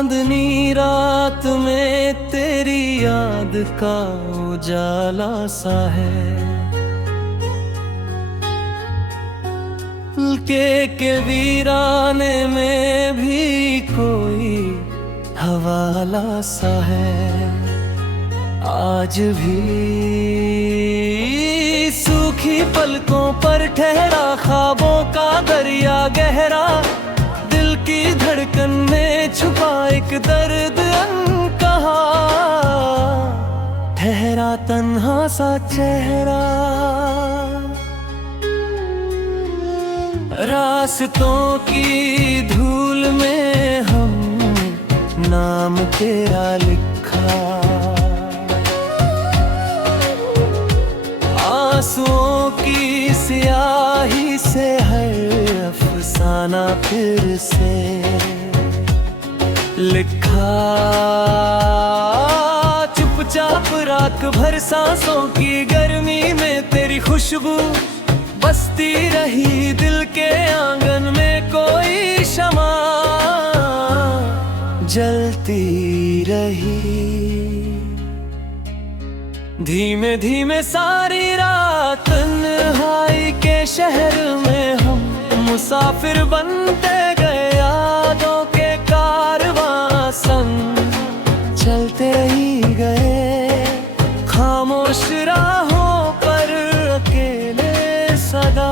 चांदनी रात में तेरी याद का उजाला सा है। के वीराने में भी कोई हवाला सा है। आज भी सूखी पलकों पर ठहरा ख्वाबों का दरिया गहरा। दिल की धड़कन में छुपा एक दर्द अनकहा। ठहरा तन्हा सा चेहरा। रास्तों की धूल में हम नाम तेरा लिखा। आंसुओं की स्याही से हर अफसाना फिर से लिखा। चुपचाप रात भर सांसों की गर्मी में तेरी खुशबू बसती रही। दिल के आंगन में कोई शमा जलती रही। धीमे धीमे सारी रात तन्हाई के शहर में हम मुसाफिर बनते गए। यादों के कारवां संग चलते ही गए। खामोश राहों पर अकेले सदा।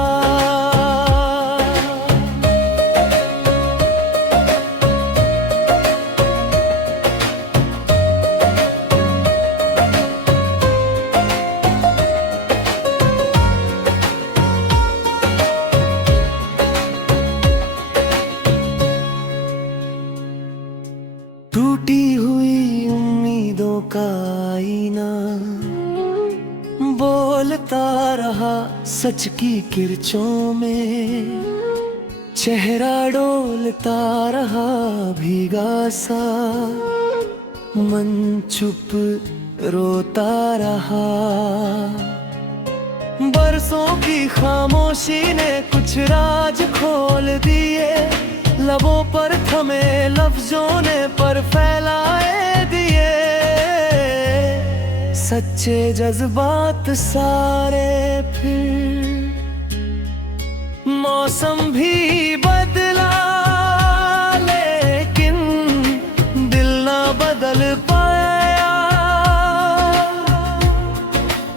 टूटी हुई उम्मीदों का आईना बोलता रहा सच की किरचों में। चेहरा डोलता रहा भीगा सा। मन चुप रोता रहा। बरसों की खामोशी ने कुछ राज खोल दिए। लबों पर थमे लफ्जों ने पर फैलाए दिए। सच्चे जज्बात सारे फिर। मौसम भी बदला लेकिन दिल ना बदल पाया।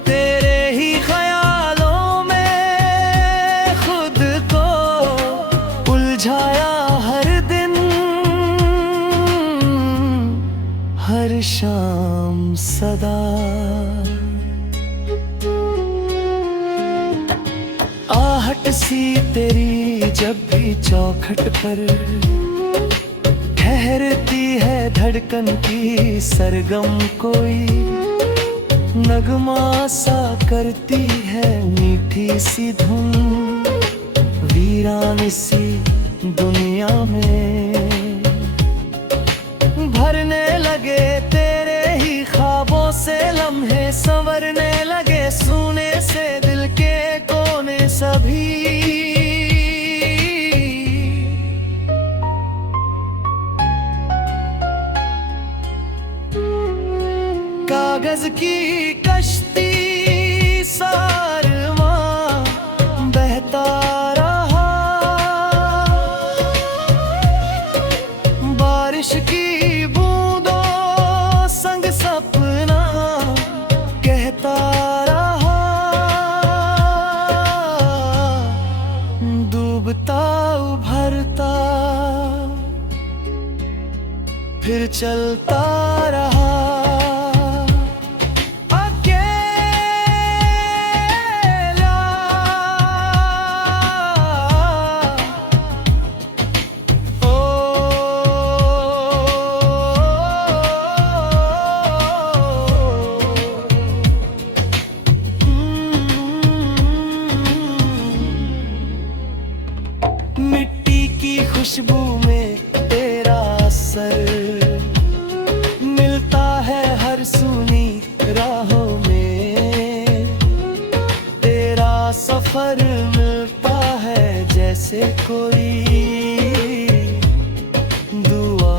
तेरे ही ख्यालों में खुद को उलझाया। हर शाम सदा। आहट सी तेरी जब भी चौखट पर ठहरती है धड़कन की सरगम कोई। नगमा सा करती है मीठी सी धुन वीरान सी दुनिया में। भरने लगे तेरे ही ख्वाबों से लम्हे संवरने लगे। सुने से दिल के कोने सभी। कागज की कश्ती सारवां बहता रहा। बारिश की सपना कहता रहा। डूबता उभरता फिर चलता रहा। मिट्टी की खुशबू में तेरा असर मिलता है हर सुनी राहों में। तेरा सफर मिलता है जैसे कोई दुआ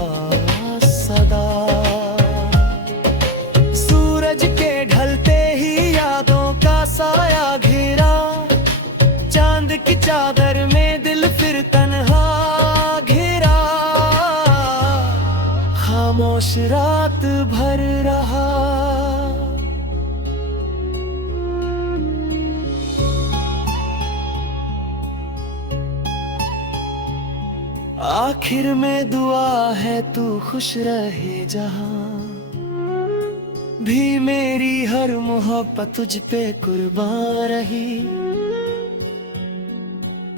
चादर में दिल फिर तन्हा घिरा, खामोश रात भर रहा। आखिर में दुआ है तू खुश रहे जहां भी, मेरी हर मोहब्बत तुझ पे कुर्बान रही।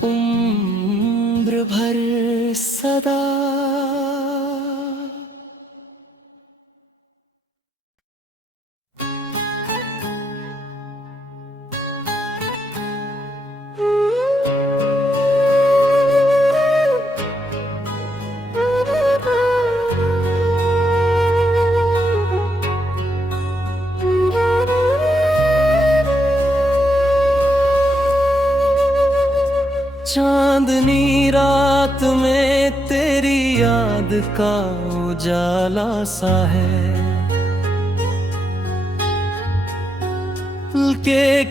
उम्र भर सदा। चांदनी रात में तेरी याद का उजाला सा है,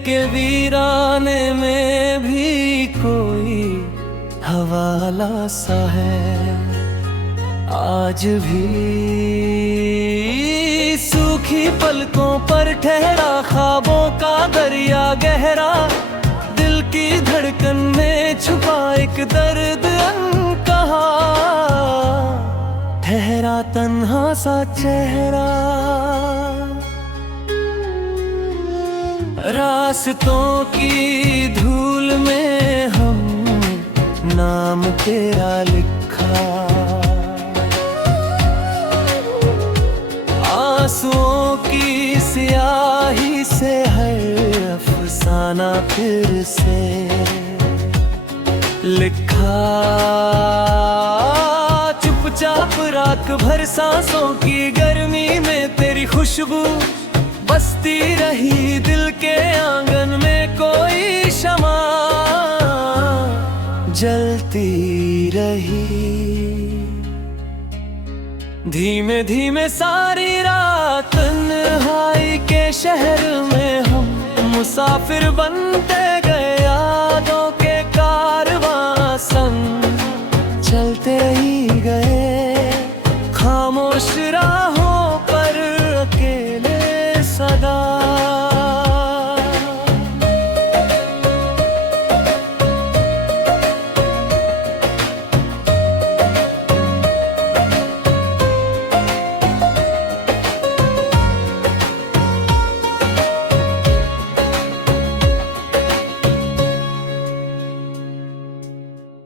के वीराने में भी कोई हवाला सा है। आज भी सूखी पलकों पर ठहरा ख्वाबों का दरिया गहरा, दिल की धड़कन में छुपा एक दर्द अनकहा, ठहरा तन्हा सा चेहरा। रास्तों की धूल में हम नाम तेरा लिखा, आंसुओं की स्याही से हर अफसाना फिर से लिखा। चुपचाप रात भर सांसों की गर्मी में तेरी खुशबू बसती रही, दिल के आंगन में कोई शमा जलती रही। धीमे धीमे सारी रात तन्हाई के शहर में हम मुसाफिर बनते गए, यादों के कारवां संग चलते ही गए। खामोश राहों पर अकेले सदा।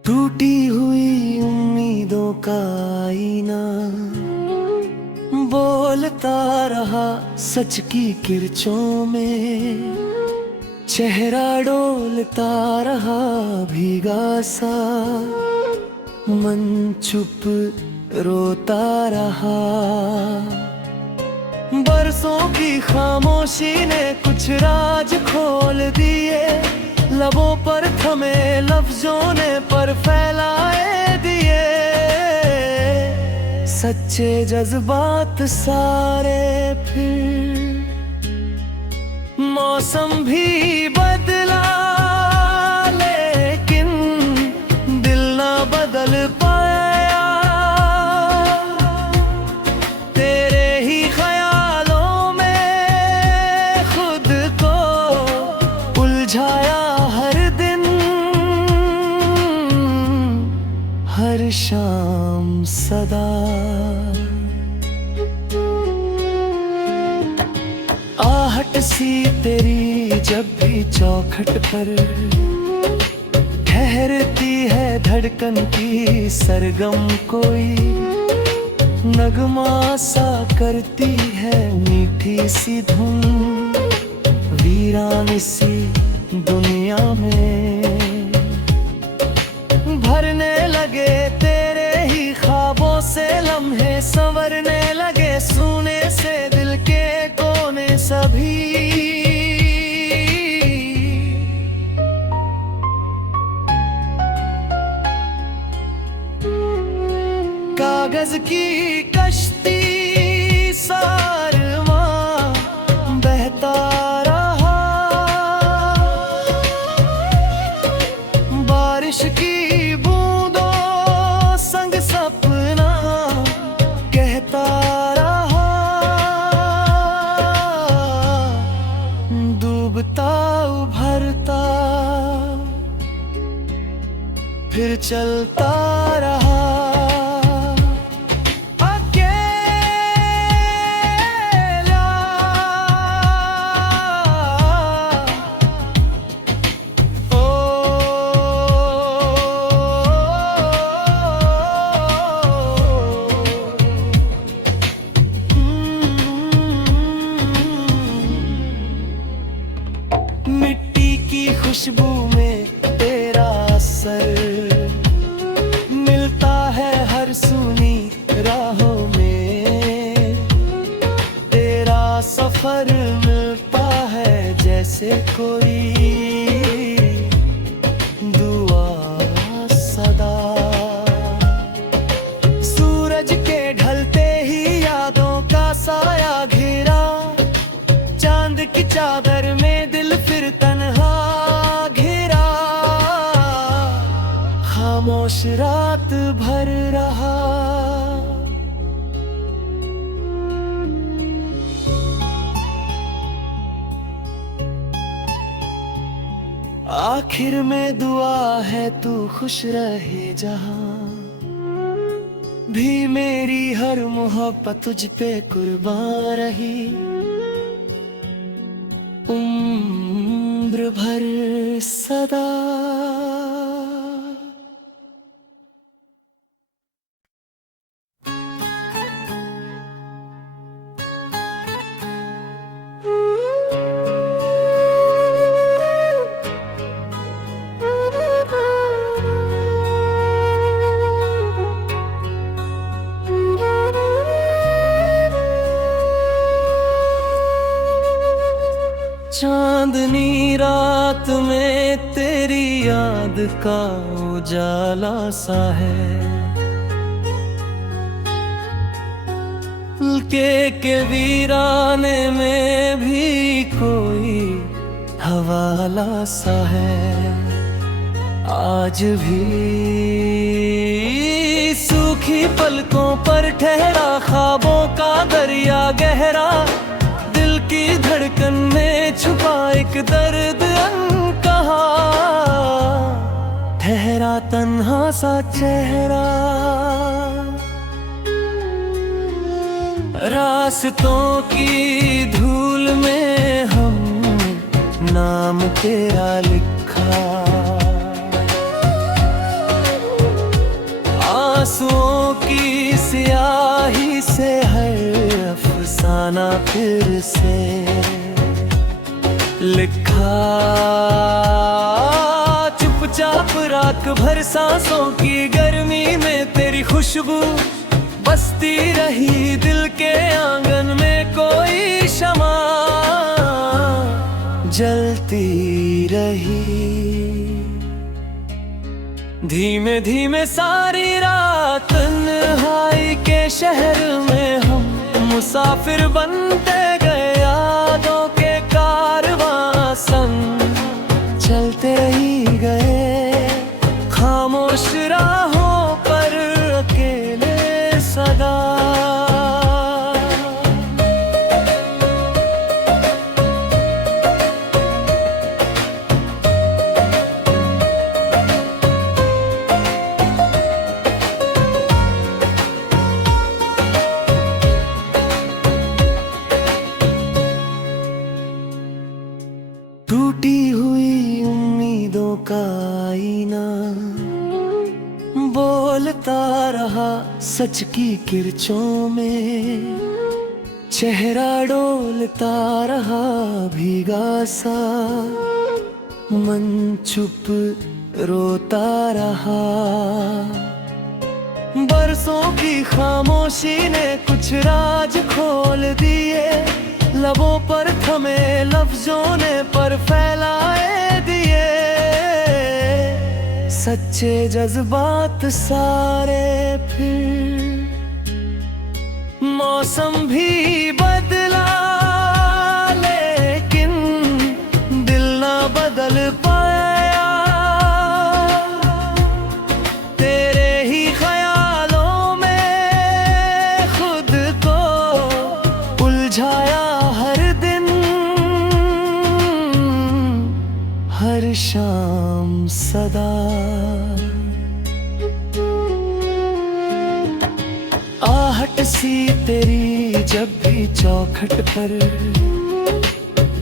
टूटी हुई उम्मीदों का आईना बोलता रहा सच की किरचों में, चेहरा डोलता रहा भीगा सा, मन चुप रोता रहा। बरसों की खामोशी ने कुछ राज खोल दिए, लबों पर थमे लफ्जों ने पर फैलाए दिए। सच्चे जज्बात सारे फिर, मौसम भी बदला लेकिन दिल ना बदल पाया। तेरे ही ख्यालों में खुद को उलझाया, हर शाम सदा। आहट सी तेरी जब भी चौखट पर ठहरती है, धड़कन की सरगम कोई नगमा सा करती है मीठी सी धुन, वीरान सी दुनिया में भरने लगे तेरे ही ख्वाबों से लम्हे, संवरने लगे सूने से दिल के कोने सभी। कागज की कश्ती सारवां बहता रहा, फिर चलता रहा मिट्टी की खुशबू में तेरा असर मिलता है हर सुनी राहों में। तेरा सफर मिलता है जैसे कोई दुआ सदा। सूरज के ढलते ही यादों का साया घिरा, चांद की चादर में दिल फिर तन्हा घिरा। खामोश रात भर रहा। आखिर में दुआ है तू खुश रहे जहां भी, मेरी हर मोहब्बत तुझ पे कुर्बान रही। उम्र भर सदा। चांदनी रात में तेरी याद का उजाला सा है, के वीराने में भी कोई हवाला सा है। आज भी सूखी पलकों पर ठहरा ख्वाबों का दरिया गहरा, दिल की धड़कन में छुपा एक दर्द अनकहा। ठहरा तन्हा सा चेहरा, रास्तों की धूल में हम नाम तेरा लिखा। आंसुओं की स्याही से हर अफसाना फिर से लिखा। चुपचाप रात भर सांसों की गर्मी में तेरी खुशबू बसती रही। दिल के आंगन में कोई शमा जलती रही। धीमे धीमे सारी रात तन्हाई के शहर में हम मुसाफिर बनते गए। यादों के कारवां संग चलते ही गए, खामोश राहों पर अकेले सदा। टूटी हुई उम्मीदों का आईना बोलता रहा सच की किरचों में। चेहरा डोलता रहा भीगा सा, मन चुप रोता रहा। बरसों की खामोशी ने कुछ राज खोल दिए। लबों पर थमे लफ्जों ने पर फैलाए दिए। सच्चे जज्बात सारे फिर। मौसम भी बदला लेकिन दिल ना बदल पाया। तेरे ही ख्यालों में खुद को उलझाया हर दिन, हर शाम सदा। सी तेरी जब भी चौखट पर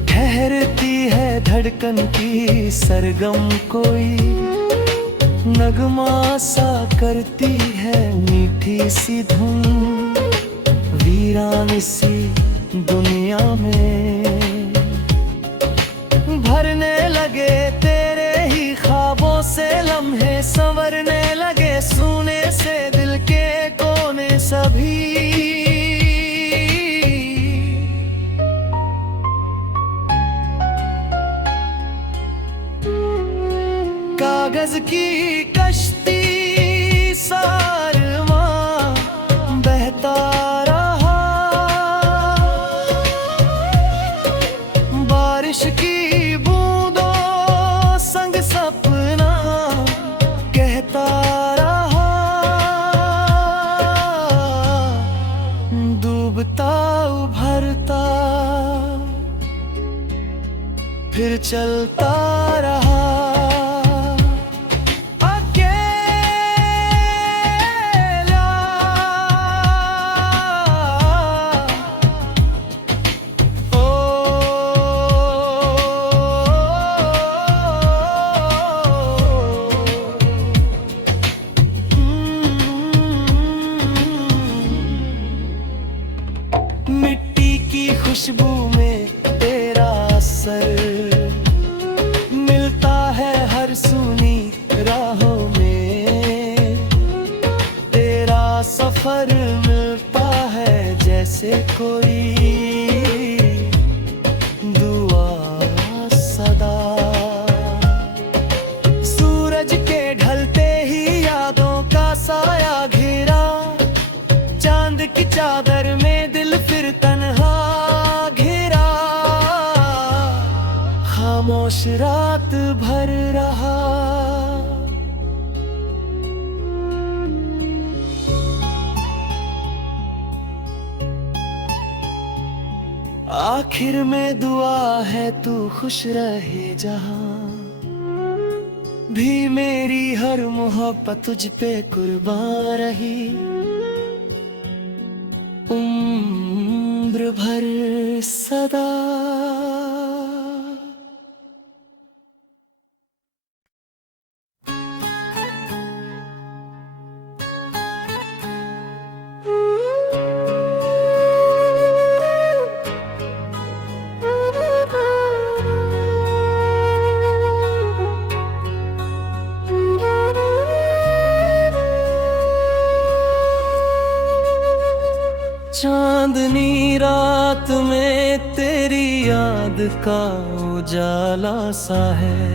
ठहरती है धड़कन की सरगम कोई, नगमा सा करती है मीठी सी धुन वीरान सी दुनिया में। भरने लगे तेरे ही ख्वाबों से लम्हे, संवरने लगे सोने से दिल के कोने सभी। कागज की कश्ती सारवां बहता रहा, बारिश की बूंदों संग सपना कहता रहा। डूबता उभरता फिर चलता रहा। मिट्टी की खुशबू में तेरा असर मिलता है हर सुनी राहों में। तेरा सफर मिलता है जैसे कोई दुआ सदा। सूरज के ढलते ही यादों का साया घिरा, चांद की चादर में दिल फिर तन्हा घिरा। खामोश रात भर रहा। आखिर में दुआ है तू खुश रहे जहां भी, मेरी हर मोहब्बत तुझ पे कुर्बान रही। उम्र भर सदा। चांदनी रात में तेरी याद का उजाला सा है,